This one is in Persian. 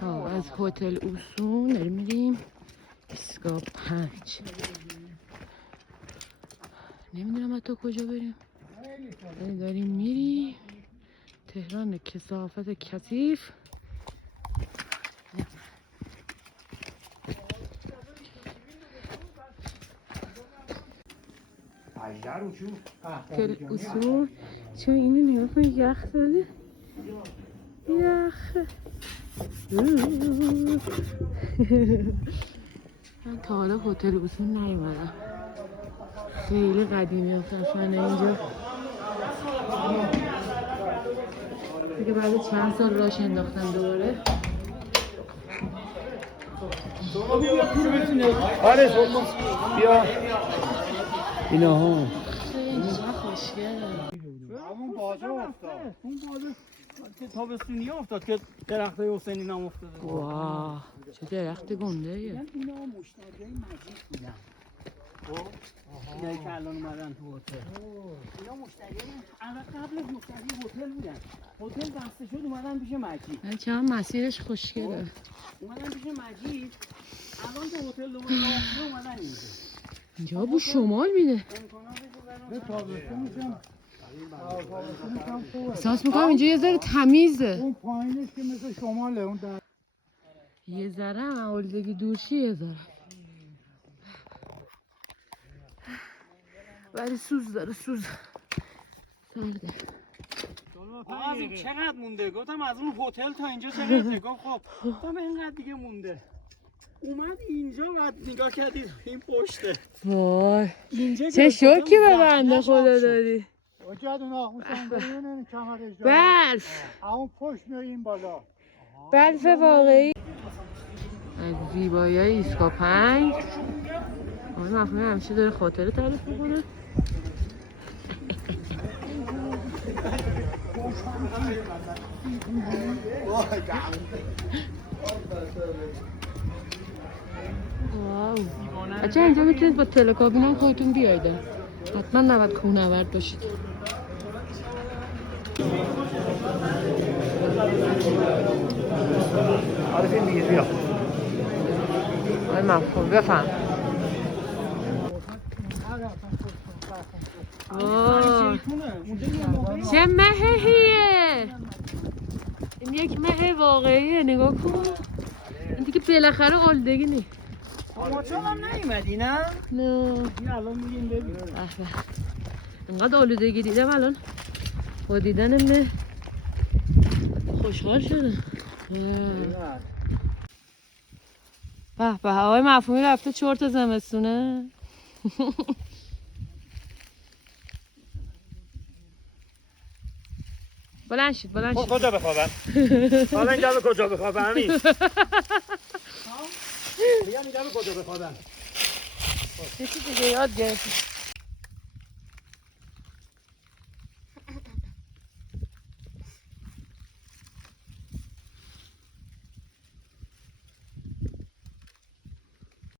خب از هتل اوسون داریم میریم ایستگاه 5. نمیدونم حتی کجا بریم. داریم میریم تهران کثافت کثیف. هتل اوسون. چون اینو نگاه کن یخ داره. یخ. من تا حالا هتل اوسون نیومدم. خیلی قدیمی اصلا اینجا. دیگه بعد چند سال راش انداختن دوباره. آره بیا اینا ها خیلی خوشگله. همون بازه افتاد. اون بازه که تابستونی افتاد که درخت حسینی نام افتاده. واه چه درخت گنده ایه. اینا مشتریای مجید بودن. خب اینایی که الان اومدن تو هتل. اینا مشتریای قبل مشتری هتل بودن. هتل بسته شد اومدن پیش مجید. چند مسیرش خوشگله. اومدن پیش مجید. الان که هتل دوباره اومدن اینجا بو شمال میده. احساس میکنم اینجا یه ذره تمیزه. اون پایینش که مثل شماله اون در یه ذره هم آلودگی دورشی یه ذره. ولی سوز داره سوز. سرده. از این چقدر مونده؟ گفتم از اون هتل تا اینجا چقدر؟ گفت خب گفتم اینقدر دیگه مونده. اومد اینجا بعد نگاه کردید این پشته. وای چه شوکی به بنده خدا دادی. وجد اون آخوشنگاریون کمرش داره. برف. همون پشت میره این بالا. برف واقعی. از زیبایی های ایستگاه 5. آقای مفهومی همیشه داره خاطره تعریف میکنه. واو. بچه اینجا میتونید با تلکابین هم خودتون بیایید. حتما نباید کوهنورد باشید. عارفین دیگه بیا. آقای مفهوم بفهم. چه مهیه. این یک مه واقعیه. نگاه کن. این دیگه بالاخره آلودگی نیست. ما چون هم نیومدی نه؟ نه. این الان میگیم ببین. اینقدر آلودگی دیدم الان. با دیدن مه خوشحال شدم. به به آقای مفهومی رفته چرت زمستونه. بلند شید بلند شید. کجا بخوابم؟ حالا اینجا به کجا بخوابم همین؟ میگم اینجا به کجا بخوابم؟ چیزی دیگه یاد گرفت.